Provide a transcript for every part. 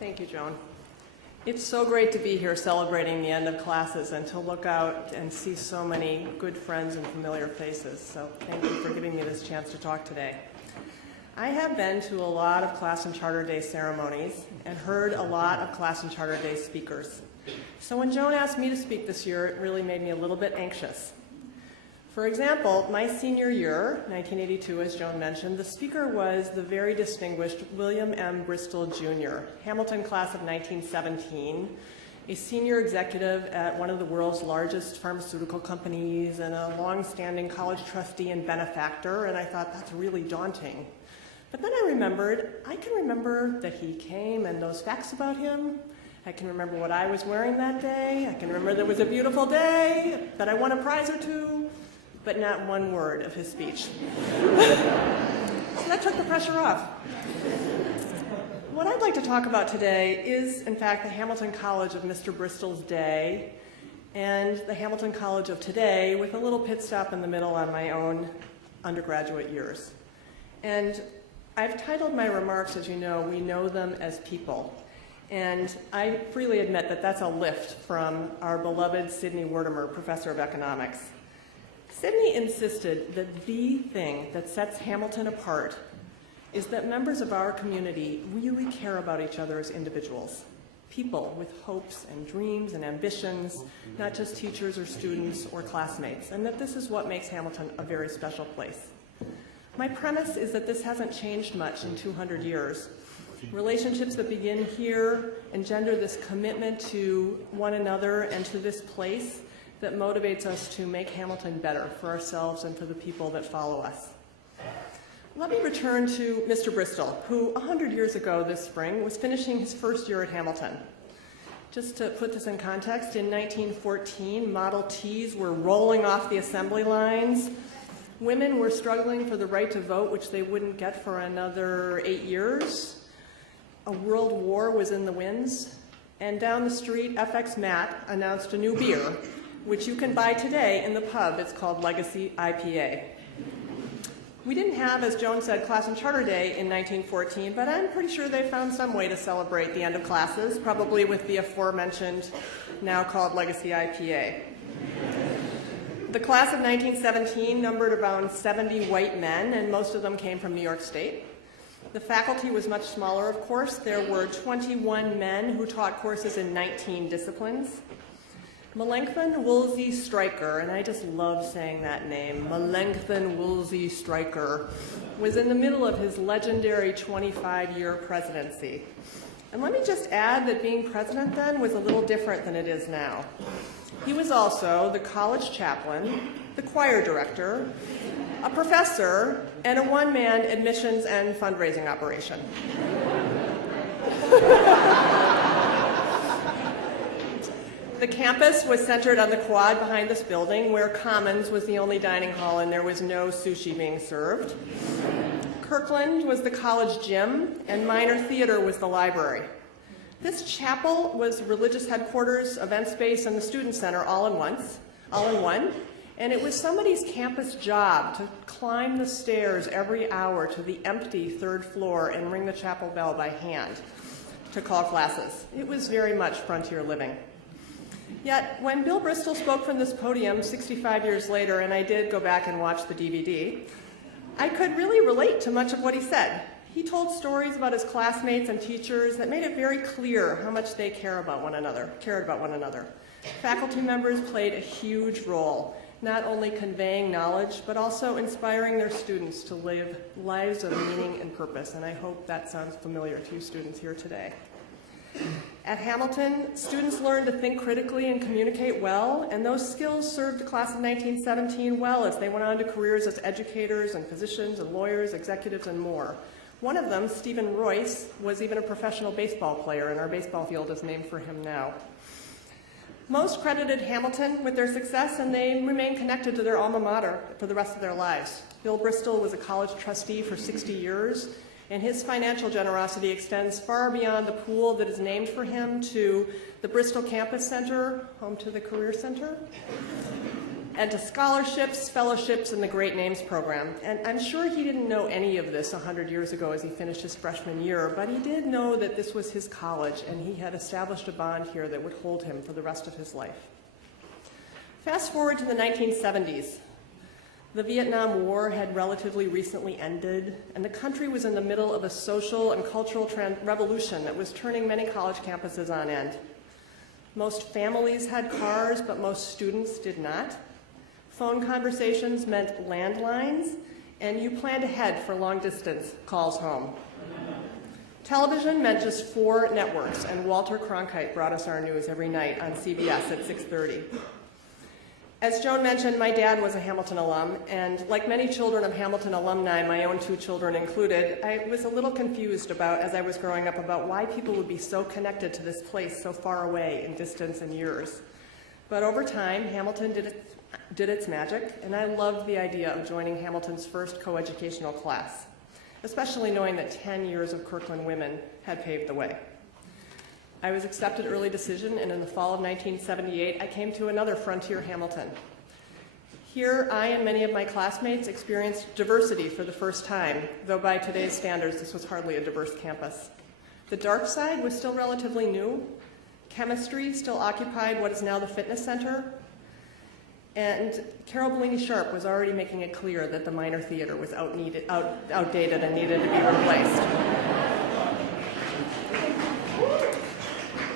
Thank you, Joan. It's so great to be here celebrating the end of classes and to look out and see so many good friends and familiar faces. So thank you for giving me this chance to talk today. I have been to a lot of Class and Charter Day ceremonies and heard a lot of Class and Charter Day speakers. So when Joan asked me to speak this year, it really made me a little bit anxious. For example, my senior year, 1982, as Joan mentioned, the speaker was the very distinguished William M. Bristol, Jr., Hamilton class of 1917, a senior executive at one of the world's largest pharmaceutical companies and a long-standing college trustee and benefactor, and I thought, that's really daunting. But then I can remember that he came and those facts about him. I can remember what I was wearing that day. I can remember that it was a beautiful day, that I won a prize or two, but not one word of his speech. So that took the pressure off. What I'd like to talk about today is, in fact, the Hamilton College of Mr. Bristol's day and the Hamilton College of today, with a little pit stop in the middle on my own undergraduate years. And I've titled my remarks, as you know, We Know Them as People. And I freely admit that that's a lift from our beloved Sidney Wertimer, professor of economics. Sidney insisted that the thing that sets Hamilton apart is that members of our community really care about each other as individuals, people with hopes and dreams and ambitions, not just teachers or students or classmates, and that this is what makes Hamilton a very special place. My premise is that this hasn't changed much in 200 years. Relationships that begin here engender this commitment to one another and to this place that motivates us to make Hamilton better for ourselves and for the people that follow us. Let me return to Mr. Bristol, who 100 years ago this spring was finishing his first year at Hamilton. Just to put this in context, in 1914, Model Ts were rolling off the assembly lines. Women were struggling for the right to vote, which they wouldn't get for another 8 years. A world war was in the winds. And down the street, FX Matt announced a new beer, which you can buy today in the pub. It's called Legacy IPA. We didn't have, as Joan said, Class and Charter Day in 1914, but I'm pretty sure they found some way to celebrate the end of classes, probably with the aforementioned, now called Legacy IPA. The class of 1917 numbered around 70 white men, and most of them came from New York State. The faculty was much smaller, of course. There were 21 men who taught courses in 19 disciplines. Melanchthon Woolsey Stryker, and I just love saying that name, Melanchthon Woolsey Stryker, was in the middle of his legendary 25-year presidency. And let me just add that being president then was a little different than it is now. He was also the college chaplain, the choir director, a professor, and a one-man admissions and fundraising operation. The campus was centered on the quad behind this building, where Commons was the only dining hall and there was no sushi being served. Kirkland was the college gym, and Minor Theater was the library. This chapel was religious headquarters, event space, and the student center all in one. And it was somebody's campus job to climb the stairs every hour to the empty third floor and ring the chapel bell by hand to call classes. It was very much frontier living. Yet, when Bill Bristol spoke from this podium 65 years later, and I did go back and watch the DVD, I could really relate to much of what he said. He told stories about his classmates and teachers that made it very clear how much they cared about one another. Faculty members played a huge role, not only conveying knowledge, but also inspiring their students to live lives of meaning and purpose, and I hope that sounds familiar to you students here today. At Hamilton, students learned to think critically and communicate well, and those skills served the class of 1917 well as they went on to careers as educators and physicians and lawyers, executives, and more. One of them, Stephen Royce, was even a professional baseball player, and our baseball field is named for him now. Most credited Hamilton with their success, and they remain connected to their alma mater for the rest of their lives. Bill Bristol was a college trustee for 60 years, and his financial generosity extends far beyond the pool that is named for him to the Bristol Campus Center, home to the Career Center, and to scholarships, fellowships, and the Great Names program. And I'm sure he didn't know any of this 100 years ago as he finished his freshman year, but he did know that this was his college, and he had established a bond here that would hold him for the rest of his life. Fast forward to the 1970s. The Vietnam War had relatively recently ended, and the country was in the middle of a social and cultural revolution that was turning many college campuses on end. Most families had cars, but most students did not. Phone conversations meant landlines, and you planned ahead for long-distance calls home. Television meant just 4 networks, and Walter Cronkite brought us our news every night on CBS at 6:30. As Joan mentioned, my dad was a Hamilton alum, and like many children of Hamilton alumni, my own 2 children included, I was a little confused about, as I was growing up, about why people would be so connected to this place so far away in distance and years. But over time, Hamilton did its magic, and I loved the idea of joining Hamilton's first coeducational class, especially knowing that 10 years of Kirkland women had paved the way. I was accepted early decision, and in the fall of 1978, I came to another frontier Hamilton. Here, I and many of my classmates experienced diversity for the first time, though by today's standards, this was hardly a diverse campus. The dark side was still relatively new. Chemistry still occupied what is now the fitness center. And Carol Bellini Sharp was already making it clear that the minor theater was outdated and needed to be replaced.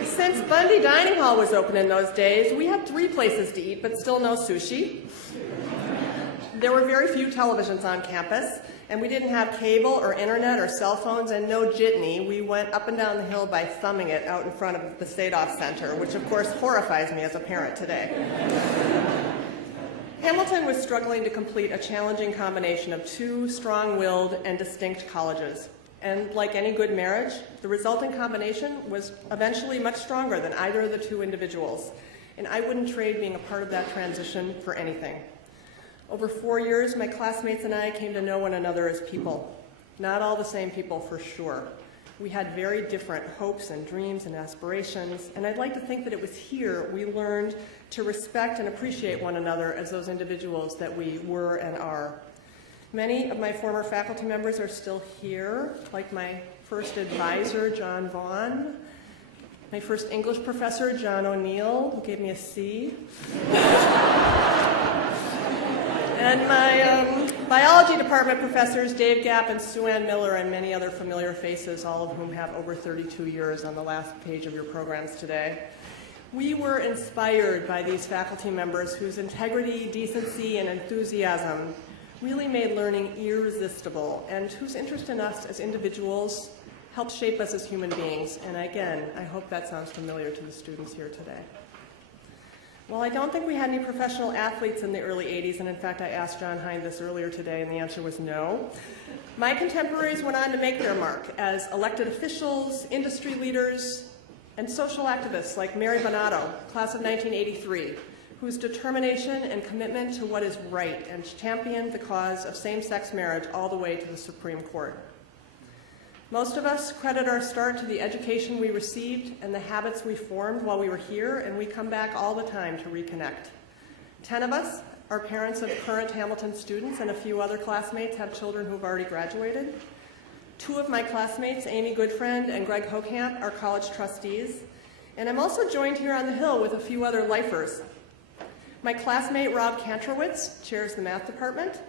Since Bundy Dining Hall was open in those days, we had 3 places to eat, but still no sushi. There were very few televisions on campus, and we didn't have cable or internet or cell phones, and no jitney. We went up and down the hill by thumbing it out in front of the Sadov Center, which of course horrifies me as a parent today. Hamilton was struggling to complete a challenging combination of 2 strong-willed and distinct colleges. And like any good marriage, the resulting combination was eventually much stronger than either of the 2 individuals. And I wouldn't trade being a part of that transition for anything. Over 4 years, my classmates and I came to know one another as people. Not all the same people, for sure. We had very different hopes and dreams and aspirations, and I'd like to think that it was here we learned to respect and appreciate one another as those individuals that we were and are. Many of my former faculty members are still here, like my first advisor, John Vaughn, my first English professor, John O'Neill, who gave me a C, and my biology department professors, Dave Gapp and Sue Ann Miller, and many other familiar faces, all of whom have over 32 years on the last page of your programs today. We were inspired by these faculty members whose integrity, decency, and enthusiasm really made learning irresistible, and whose interest in us as individuals helped shape us as human beings. And again, I hope that sounds familiar to the students here today. Well, I don't think we had any professional athletes in the early 80s, and in fact, I asked John Hind this earlier today, and the answer was no. My contemporaries went on to make their mark as elected officials, industry leaders, and social activists like Mary Bonato, class of 1983, whose determination and commitment to what is right and championed the cause of same-sex marriage all the way to the Supreme Court. Most of us credit our start to the education we received and the habits we formed while we were here, and we come back all the time to reconnect. 10 of us are parents of current Hamilton students, and a few other classmates have children who've already graduated. 2 of my classmates, Amy Goodfriend and Greg Hokamp, are college trustees, and I'm also joined here on the Hill with a few other lifers. My classmate, Rob Kantrowitz, chairs the math department.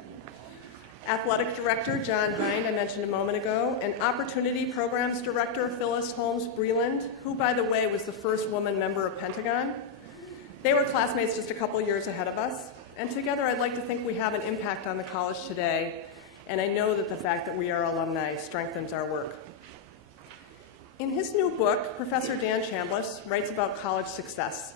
Athletic Director, John Hind, I mentioned a moment ago, and Opportunity Programs Director, Phyllis Holmes Breland, who, by the way, was the first woman member of Pentagon. They were classmates just a couple years ahead of us, and together I'd like to think we have an impact on the college today, and I know that the fact that we are alumni strengthens our work. In his new book, Professor Dan Chambliss writes about college success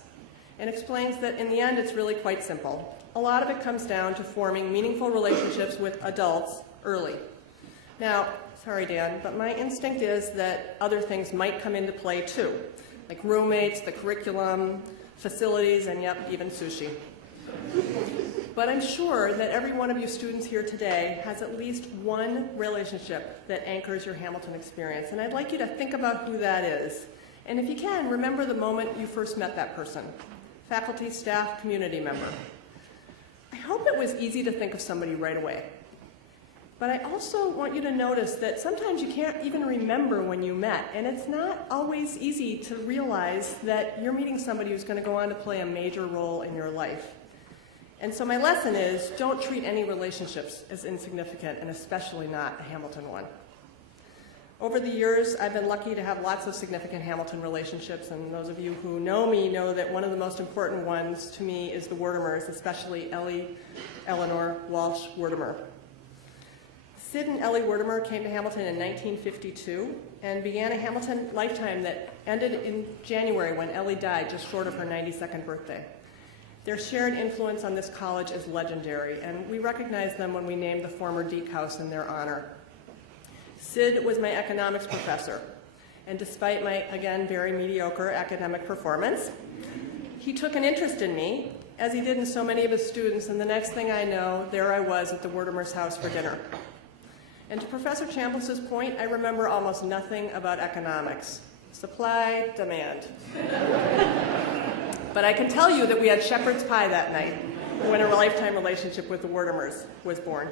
and explains that in the end it's really quite simple. A lot of it comes down to forming meaningful relationships with adults early. Now, sorry Dan, but my instinct is that other things might come into play too, like roommates, the curriculum, facilities, and yep, even sushi. But I'm sure that every one of you students here today has at least one relationship that anchors your Hamilton experience, and I'd like you to think about who that is. And if you can, remember the moment you first met that person. Faculty, staff, community member. hope it was easy to think of somebody right away. But I also want you to notice that sometimes you can't even remember when you met, and it's not always easy to realize that you're meeting somebody who's going to go on to play a major role in your life. And so my lesson is, don't treat any relationships as insignificant, and especially not a Hamilton one. Over the years, I've been lucky to have lots of significant Hamilton relationships, and those of you who know me know that one of the most important ones to me is the Wertimers, especially Ellie Eleanor Walsh Wertimer. Sid and Ellie Wertimer came to Hamilton in 1952 and began a Hamilton lifetime that ended in January when Ellie died just short of her 92nd birthday. Their shared influence on this college is legendary, and we recognize them when we name the former Deke House in their honor. Sid was my economics professor, and despite my, again, very mediocre academic performance, he took an interest in me, as he did in so many of his students, and the next thing I know, there I was at the Wertimer's house for dinner. And to Professor Chambliss's point, I remember almost nothing about economics. Supply, demand. But I can tell you that we had shepherd's pie that night when a lifetime relationship with the Wertimers was born.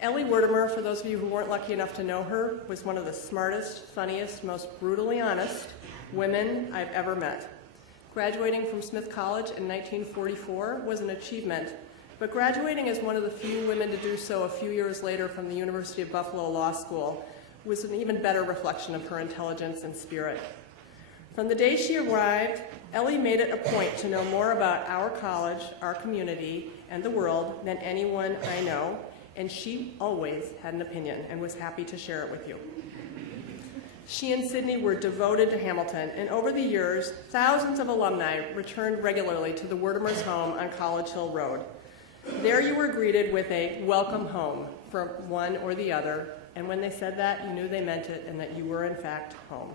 Ellie Wertimer, for those of you who weren't lucky enough to know her, was one of the smartest, funniest, most brutally honest women I've ever met. Graduating from Smith College in 1944 was an achievement, but graduating as one of the few women to do so a few years later from the University of Buffalo Law School was an even better reflection of her intelligence and spirit. From the day she arrived, Ellie made it a point to know more about our college, our community, and the world than anyone I know, and she always had an opinion and was happy to share it with you. She and Sidney were devoted to Hamilton, and over the years, thousands of alumni returned regularly to the Wertimer's home on College Hill Road. There you were greeted with a welcome home from one or the other, and when they said that, you knew they meant it and that you were in fact home.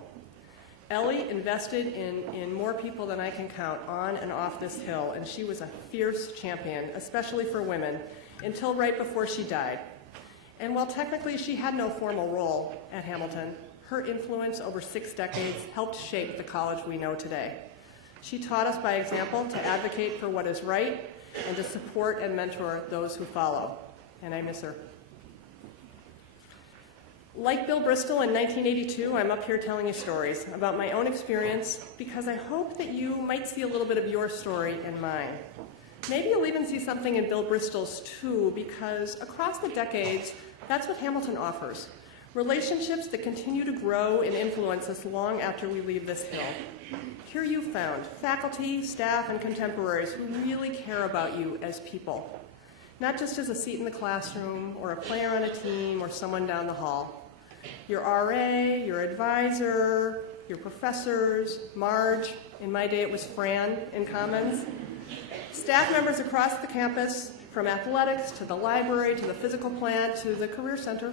Ellie invested in more people than I can count on and off this hill, and she was a fierce champion, especially for women, until right before she died. And while technically she had no formal role at Hamilton, her influence over 6 decades helped shape the college we know today. She taught us by example to advocate for what is right and to support and mentor those who follow, and I miss her. Like Bill Bristol in 1982, I'm up here telling you stories about my own experience because I hope that you might see a little bit of your story in mine. Maybe you'll even see something in Bill Bristol's too, because across the decades, that's what Hamilton offers. Relationships that continue to grow and influence us long after we leave this hill. Here you found faculty, staff, and contemporaries who really care about you as people, not just as a seat in the classroom or a player on a team or someone down the hall. Your RA, your advisor, your professors, Marge, in my day it was Fran in Commons, staff members across the campus, from athletics to the library to the physical plant to the career center.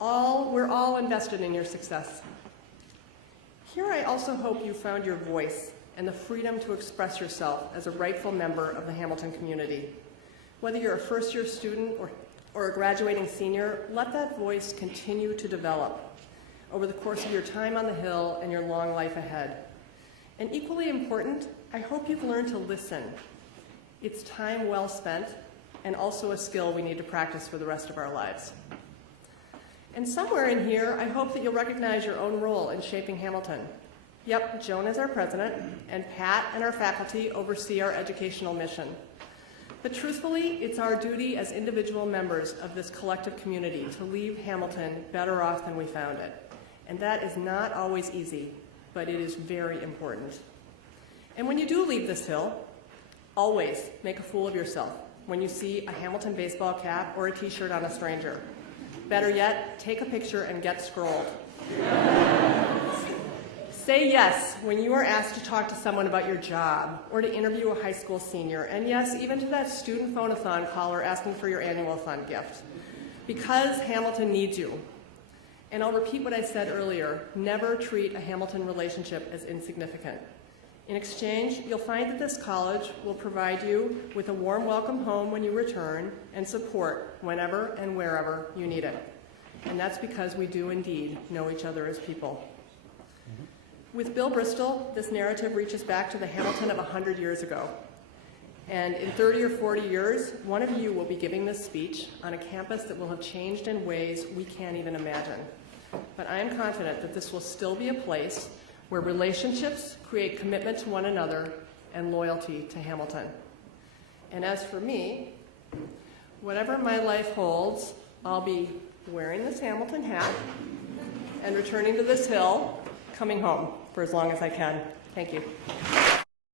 We're all invested in your success. Here I also hope you found your voice and the freedom to express yourself as a rightful member of the Hamilton community. Whether you're a first-year student or a graduating senior, let that voice continue to develop over the course of your time on the Hill and your long life ahead. And equally important, I hope you've learned to listen. It's time well spent and also a skill we need to practice for the rest of our lives. And somewhere in here, I hope that you'll recognize your own role in shaping Hamilton. Yep, Joan is our president, and Pat and our faculty oversee our educational mission. But truthfully, it's our duty as individual members of this collective community to leave Hamilton better off than we found it. And that is not always easy, but it is very important. And when you do leave this hill, always make a fool of yourself when you see a Hamilton baseball cap or a t-shirt on a stranger. Better yet, take a picture and get scrolled. Say yes when you are asked to talk to someone about your job or to interview a high school senior, and yes, even to that student phone-a-thon caller asking for your annual fund gift. Because Hamilton needs you. And I'll repeat what I said earlier, never treat a Hamilton relationship as insignificant. In exchange, you'll find that this college will provide you with a warm welcome home when you return and support whenever and wherever you need it. And that's because we do indeed know each other as people. With Bill Bristol, this narrative reaches back to the Hamilton of 100 years ago. And in 30 or 40 years, one of you will be giving this speech on a campus that will have changed in ways we can't even imagine. But I am confident that this will still be a place where relationships create commitment to one another and loyalty to Hamilton. And as for me, whatever my life holds, I'll be wearing this Hamilton hat and returning to this hill, coming home for as long as I can. Thank you.